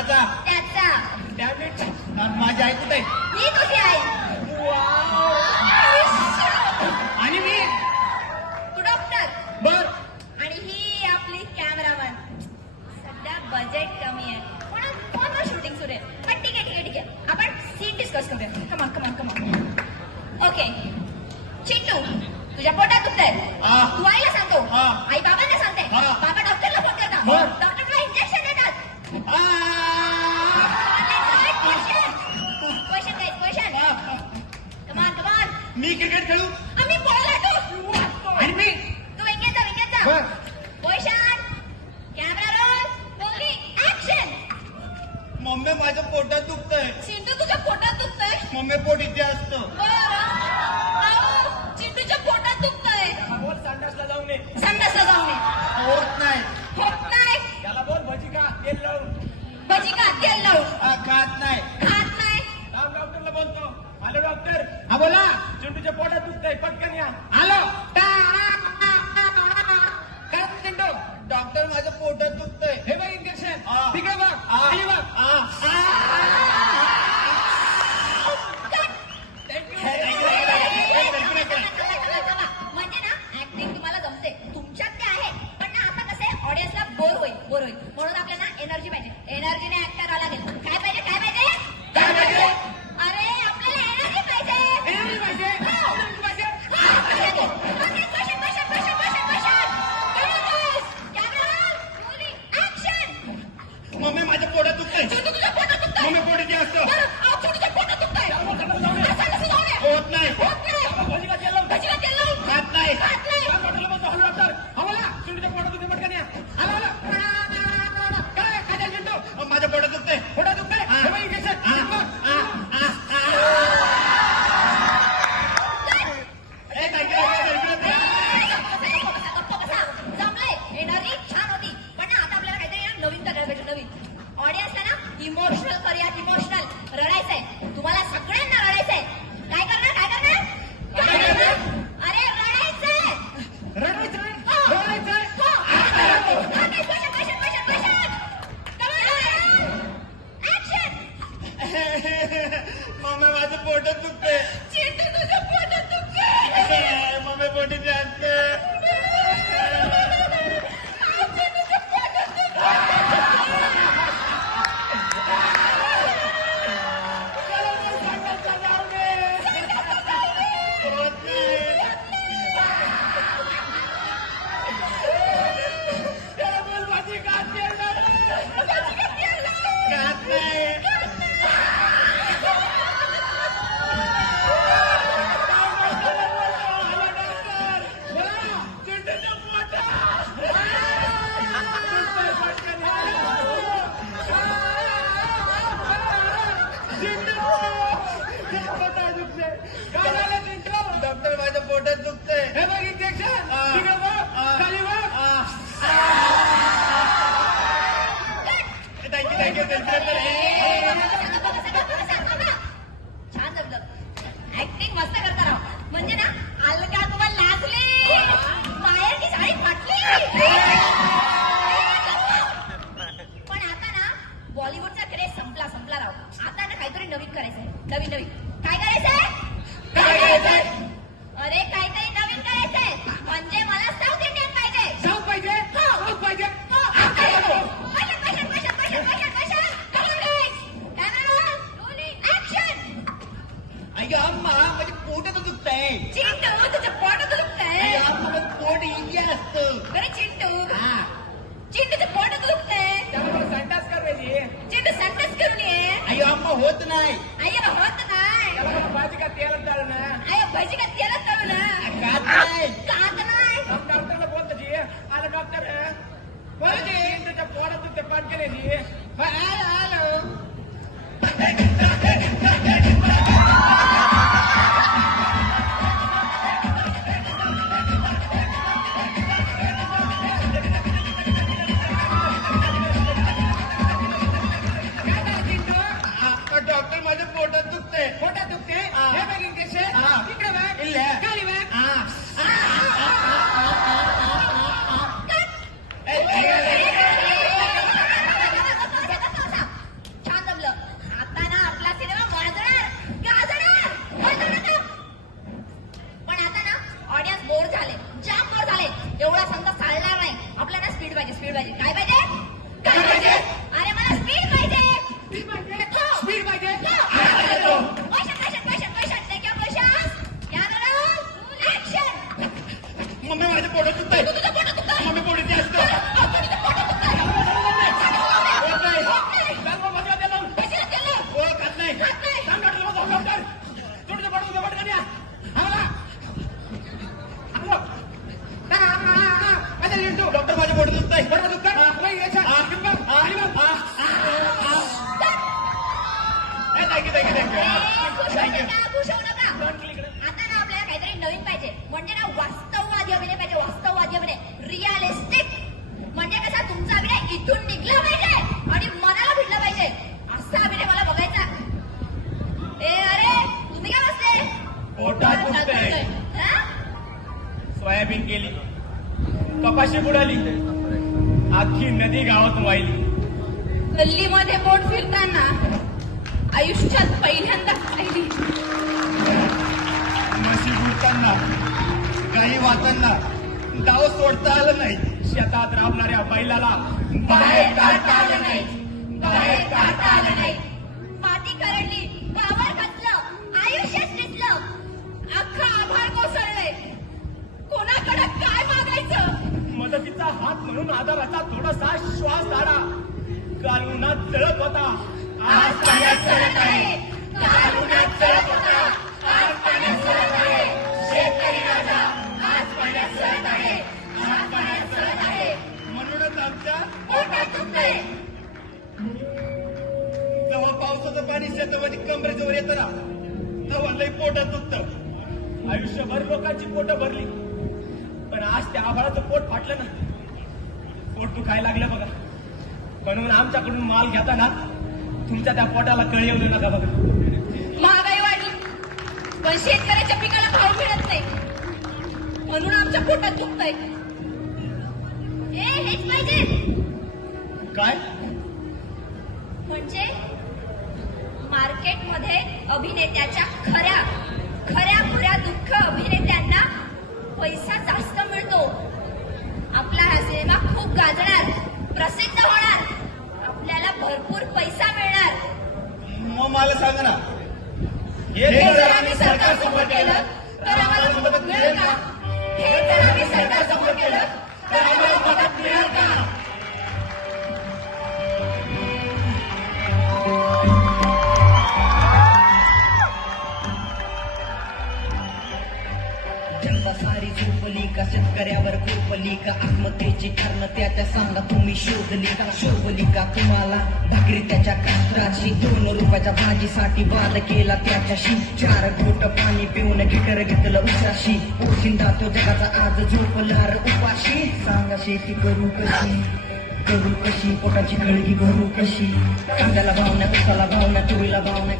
कोणाचा? त्याचा. डॅमेट. माझी आई कुठे? मी तुझी आई. आणि मी तू डॉक्टर. बर. आणि ही आपली कॅमेरामन. सध्या बजेट कमी आहे म्हणून फोनवर शूटिंग सुरू आहे. पण ठीक आहे ठीक आहे ठीक आहे, आपण सीन डिस्कस करूया. कमान कमान कमान. ओके चिंटू, तुझ्या पोटात दुखतंय. तू आईला सांगतो, आई बाबांना सांगते, बाबा डॉक्टरला फोन करतात, डॉक्टर तुला इंजेक्शन देतात. कमान कमान. मी क्रिकेट खेळू. आम्ही बॉल आटू. आणि मी तू विकेट जा विकेट जा. Question, camera roll, rolling action. Mummy माझ्या पोटात दुखतंय. चिंटू तुझ्या पोटात दुखतंय. मम्मी पोट इथे असतं. बरं. चिंटूच्या पोटात दुखतंय. बोल संडासला जाऊ नये. संडासला जाऊ नये. होत नाही. होत नाही. त्याला बोल भजी का तेल लावून. भजी का तेल लावून. खात नाही. खात नाही. डॉक्टरला बोलतो. Hello doctor. हा बोला. चिंटूच्या पोटात दुखतंय, पटकन या. आलो. काय चिंटू? डॉक्टर माझ्या पोटात दुखतंय. हे बघ इंजेक्शन. ठीक आहे बघ. आणि बघ. म्हणजे ना ऍक्टिंग तुम्हाला जमते, तुमच्यात ते आहे. पण ना आता कसं आहे, ऑडियन्सला बोर होईल बोर होईल म्हणून आपल्याला एनर्जी पाहिजे. एनर्जीने ऍक्ट करावं लागेल. काय पाहिजे काय पाहिजे काय पाहिजे? अरे आपल्याला एनर्जी पाहिजे. एनर्जी पाहिजे. मम्मी माझ्या पोटात दुखतंय. मम्मी पोट इथे असतं. होत नाही. खात नाही. माझ्या पोटात दुखतंय. पोटात दुखतंय. जमलंय. एनर्जी छान होती, पण ना आता आपल्याला काहीतरी नवीन करायला पाहिजे. नवीन ऑडियन्सला ना इमोशनल करूया. इमोशनल रडायचंय तुम्हाला, सगळ्यांना रडायचंय. काय करणार काय करणार काय करणार? अरे रडायचंय. मम्मी माझं पोटात दुखतंय. चिंटू तुझ्या पोटात दुखतंय. मम्मी पोट इथे असतं. डॉक्टर माझ्या पोटात दुखतंय. हे बघ इंजेक्शन. खाली बघ. थँक्यू छान जमलं. ऍक्टिंग मस्त करता राव. म्हणजे ना अलका तुम्हाला लाजली, बाहेरची साडी फाटली. पण आता ना बॉलिवूडचा क्रेज संपला राव. आता ना काहीतरी नवीन करायचंय. नवीन काय करायचंय? अरे काहीतरी नवीन करायचंय. म्हणजे मला साऊथ इंडियन पाहिजे. साऊथ पाहिजे. साऊथ पाहिजे. अय्यो अम्मा माझ्या पोटात दुखतंय. चिंटू तुझ्या पोटात दुखतंय. माझं पोट इथे असतं. बरे चिंटूचं पोटात दुखतंय. संडास करायची. चिंटू संडास करून ये. अय्यो अम्मा होत नाही. अय्यो होत नाही. भाजी का तेलात तळणं. अय्यो भजी का तेलात तळू ना. खात नाही. खात नाही. डॉक्टरला बोलतो जी. आला डॉक्टर. तुझ्या पोटात दुखते पाठ केली. आलो. डॉक्टर माझ्या पोटात दुखते. पोटात दुखते. हे बघ इंजेक्शन. इकडे बघ. खाली बघ. खुश होऊ नका, खुश होऊ नका. आता ना आपल्याला काहीतरी नवीन पाहिजे. म्हणजे ना वास्तववादी अभिनय पाहिजे, वास्तववादी अभिनय. रिअलिस्टिक. म्हणजे कसा तुमचा अभिनय इथून निघला पाहिजे आणि मनाला भिडला पाहिजे. असा अभिनय मला बघायचा. अरे तुम्ही काय बसले? पोटात दुखतंय. हा? सोयाबीन केली, कपाशी बुडाली, अख्खी नदी गावात वाहिली. गल्लीमध्ये पोट फिरताना आयुष्यात पहिल्यांदा पाहिली. म्हशी बुडताना, गाई वाचताना गाव सोडता आलं नाही. शेतात राबणाऱ्या बैलाला बाहेर काढता आलं नाही. बाहेर काढता आलं नाही. माती करडली, गावावर घातलं, आयुष्यात दिसलं, अख्खा आभाळ कोसळलंय. कोणाकडे काय मागायचं? मदतीचा हात म्हणून आधाराचा थोडासा श्वास धाडा. काल उन्हात जळत होता, आज पाण्यात चढत आहे. काल उन्हात जळत होता, आज पाण्यात चढत आहे. शेतकरी राजा आज पाण्यात चढत आहे. आज पाण्यात चढत आहे. म्हणूनच आमच्या पोटात दुखतंय. जेव्हा पावसाचं पाणी शेतामध्ये कमरेजवळ येतं ना, तेव्हा लई पोटात दुखतं. आयुष्यभर लोकांची पोटं भरली, पण आज त्या आभाळाचं पोट फाटलं ना, पोट दुखायला लागलं बघा. म्हणून आमच्याकडून माल घेताना तुमच्या त्या पोटाला कळ येऊ देऊ नका बघा. महागाई वाढली, पण शेतकऱ्याच्या पिकाला भाव मिळत नाही, म्हणून आमच्या पोटात दुखतंय. हेच पाहिजे. काय? म्हणजे मार्केटमध्ये अभिनेत्याच्या खऱ्या खुऱ्या दुःख अभिनेत्यांना पैसा जास्त मिळतो. आपला हा सिनेमा खूप गाजणार, प्रसिद्ध होणार, आपल्याला भरपूर पैसा मिळणार. मग मला सांगा ना, हे जर आम्ही सरकार समोर केलं तर आम्हाला मदत मिळेल का? हे जर आम्ही सरकार समोर केलं तर आम्हाला मदत मिळेल का? जनता सारी झोपली का? शेतकऱ्यावर कोपली का? आत्महत्येची कारण त्याच्या सांगा तुम्ही शोधली का? तुम्हाला भाकरी त्याच्या कास्त्राची, 2 रुपयाच्या भाजीसाठी वाद केला त्याच्याशी. 4 घोट पाणी पिऊन गिटर घेतलं उशाशी. पोशिंदा तो जगाचा आज झोपणार उपाशी. सांगा शेती करू कशी? पोटाची खळगी भरू कशी? कांद्याला भाव नाही, उसाला भाव नाही, तुरीला भाव नाही.